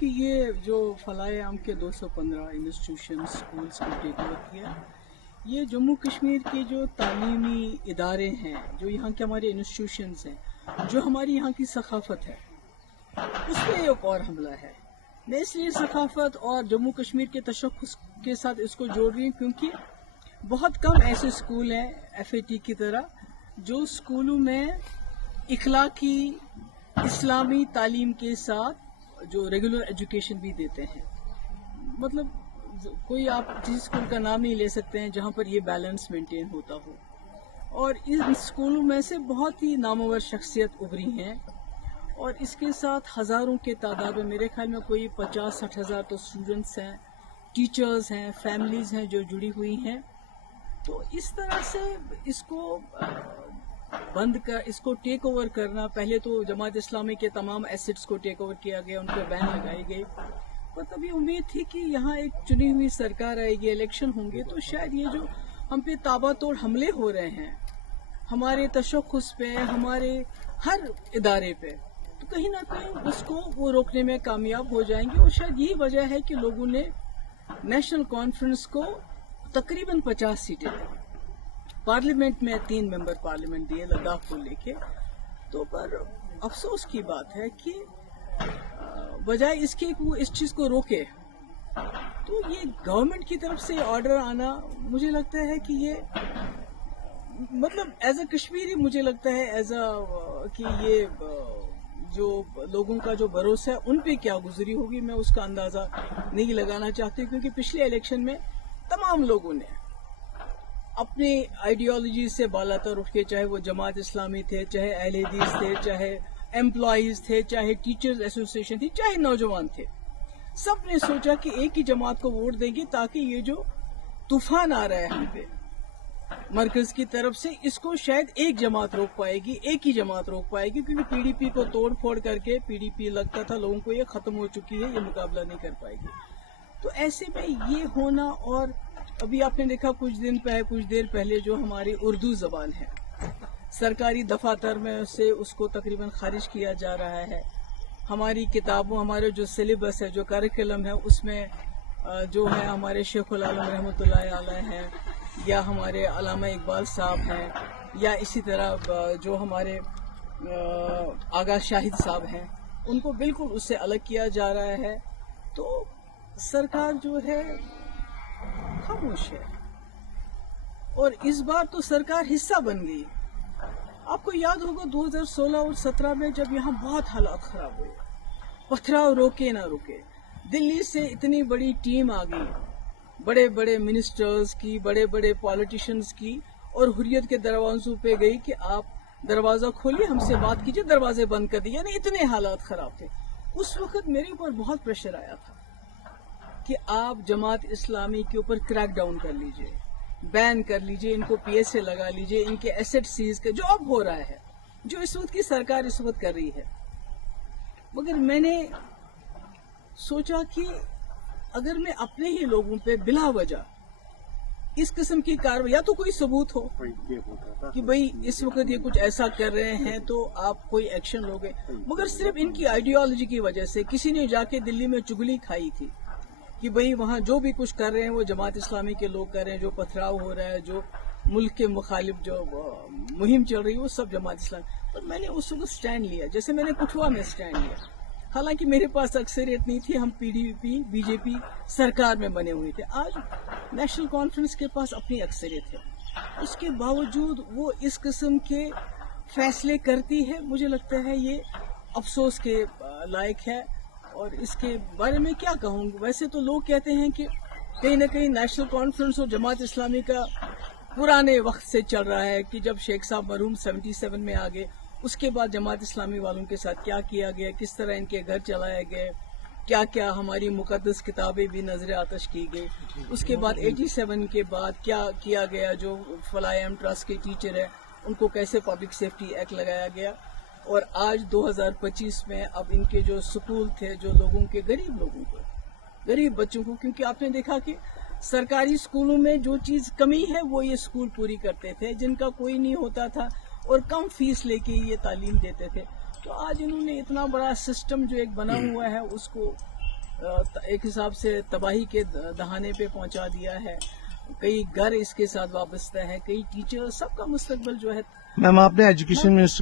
कि ये जो फलाए आम के 215 इंस्टीट्यूशन स्कूल्स को टेक ओवर किया, ये जम्मू कश्मीर के जो तालीमी इदारे हैं, जो यहाँ के हमारे इंस्टीट्यूशंस हैं, जो हमारी यहाँ की सकाफत है, उस पर एक और हमला है। मैं इसलिए सकाफत और जम्मू कश्मीर के तशख्खुस के साथ इसको जोड़ रही हूँ क्योंकि बहुत कम ऐसे स्कूल हैं FAT की तरह जो स्कूलों में इखलाकी इस्लामी तालीम के साथ जो रेगुलर एजुकेशन भी देते हैं। मतलब कोई आप किसी स्कूल का नाम नहीं ले सकते हैं जहाँ पर ये बैलेंस मेंटेन होता हो। और इन स्कूलों में से बहुत ही नामवर शख्सियत उभरी हैं और इसके साथ हज़ारों के तादाद में, मेरे ख्याल में कोई 50-60 हज़ार तो स्टूडेंट्स हैं, टीचर्स हैं, फैमिलीज़ हैं जो जुड़ी हुई हैं। तो इस तरह से इसको इसको टेक ओवर करना, पहले तो जमात इस्लामी के तमाम एसेट्स को टेक ओवर किया गया, उन पर बैन लगाई गई। पर तभी उम्मीद थी कि यहाँ एक चुनी हुई सरकार आएगी, इलेक्शन होंगे, तो शायद ये जो हम पे ताबड़तोड़ हमले हो रहे हैं हमारे तशख्खुस पे, हमारे हर इदारे पे, तो कहीं ना कहीं उसको वो रोकने में कामयाब हो जाएंगे। और शायद यही वजह है कि लोगों ने नेशनल कॉन्फ्रेंस को तकरीबन 50 सीटें दी। पार्लियामेंट में 3 मेंबर पार्लियामेंट दिए लद्दाख को लेके। तो पर अफसोस की बात है कि बजाय इसके कि वो इस चीज़ को रोके, तो ये गवर्नमेंट की तरफ से ऑर्डर आना, मुझे लगता है कि ये मतलब एज अ कश्मीरी मुझे लगता है एज अ कि ये जो लोगों का जो भरोसा है उन पे क्या गुजरी होगी, मैं उसका अंदाज़ा नहीं लगाना चाहती। क्योंकि पिछले इलेक्शन में तमाम लोगों ने अपनी आइडियोलॉजी से बालातर उठ के, चाहे वो जमात इस्लामी थे, चाहे अहले हदीस थे, चाहे एम्प्लॉयज थे, चाहे टीचर्स एसोसिएशन थी, चाहे नौजवान थे, सब ने सोचा कि एक ही जमात को वोट देंगे ताकि ये जो तूफान आ रहा है हम पे मरकज की तरफ से, इसको शायद एक जमात रोक पाएगी, एक ही जमात रोक पाएगी। क्योंकि PDP को तोड़ फोड़ करके PDP लगता था लोगों को ये खत्म हो चुकी है, ये मुकाबला नहीं कर पाएगी। तो ऐसे में ये होना, और अभी आपने देखा कुछ देर पहले जो हमारी उर्दू जबान है, सरकारी दफातर में से उसको तकरीबन खारिज किया जा रहा है। हमारी किताबों, हमारे जो सिलेबस है, जो करिकुलम है, उसमें जो है हमारे शेखुल आलम रहमतुल्लाह अलैह हैं, या हमारे अल्लामा इकबाल साहब हैं, या इसी तरह जो हमारे आगा शाहिद साहब हैं, उनको बिल्कुल उससे अलग किया जा रहा है। तो सरकार जो है खामोश है। और इस बार तो सरकार हिस्सा बन गई। आपको याद होगा 2016 और 17 में जब यहाँ बहुत हालात खराब हुए, पथराव रोके ना रुके, दिल्ली से इतनी बड़ी टीम आ गई, बड़े बड़े मिनिस्टर्स की, बड़े बड़े पॉलिटिशियंस की, और हुर्रियत के दरवाजों पे गई कि आप दरवाजा खोलिए, हमसे बात कीजिए, दरवाजे बंद कर दिए। यानी इतने हालात खराब थे। उस वक्त मेरे ऊपर बहुत प्रेशर आया था कि आप जमात इस्लामी के ऊपर क्रैक डाउन कर लीजिए, बैन कर लीजिए, इनको PSA लगा लीजिए, इनके एसेट सीज कर, जो अब हो रहा है, जो इस वक्त की सरकार इस वक्त कर रही है। मगर मैंने सोचा कि अगर मैं अपने ही लोगों पे बिला वजह इस किस्म की कार्रवाई, या तो कोई सबूत हो कि भाई इस वक्त ये कुछ ऐसा कर रहे हैं तो आप कोई एक्शन लोगे, मगर सिर्फ इनकी आइडियोलॉजी की वजह से किसी ने जाके दिल्ली में चुगली खाई थी कि भाई वहाँ जो भी कुछ कर रहे हैं वो जमात इस्लामी के लोग कर रहे हैं, जो पथराव हो रहा है, जो मुल्क के मुखालिफ जो मुहिम चल रही है, वो सब जमात इस्लामी। पर मैंने उस वक्त स्टैंड लिया, जैसे मैंने कुठवा में स्टैंड लिया। हालांकि मेरे पास अक्सरियत नहीं थी, हम PDP BJP सरकार में बने हुए थे। आज नेशनल कॉन्फ्रेंस के पास अपनी अक्सरियत है, उसके बावजूद वो इस किस्म के फैसले करती है। मुझे लगता है ये अफसोस के लायक है। और इसके बारे में क्या कहूँगी, वैसे तो लोग कहते हैं कि कहीं ना कहीं नेशनल कॉन्फ्रेंस और जमात इस्लामी का पुराने वक्त से चल रहा है कि जब शेख साहब मरहूम 77 में आ गए, उसके बाद जमात इस्लामी वालों के साथ क्या किया गया, किस तरह इनके घर चलाए गए, क्या क्या हमारी मुकद्दस किताबें भी नजर आतश की गई। उसके बाद 87 के बाद क्या किया गया, जो फलाए आम ट्रस्ट के टीचर है उनको कैसे पब्लिक सेफ्टी एक्ट लगाया गया। और आज 2025 में अब इनके जो स्कूल थे, जो लोगों के गरीब लोगों को, गरीब बच्चों को, क्योंकि आपने देखा कि सरकारी स्कूलों में जो चीज कमी है वो ये स्कूल पूरी करते थे, जिनका कोई नहीं होता था और कम फीस लेके ये तालीम देते थे। तो आज इन्होंने इतना बड़ा सिस्टम जो एक बना हुआ है उसको ایک حساب سے تباہی کے دہانے پہ پہنچا دیا ہے. کئی گھر اس کے ساتھ وابستہ ہے, کئی ٹیچر, سب کا مستقبل جو ہے. میم آپ نے ایجوکیشن منسٹر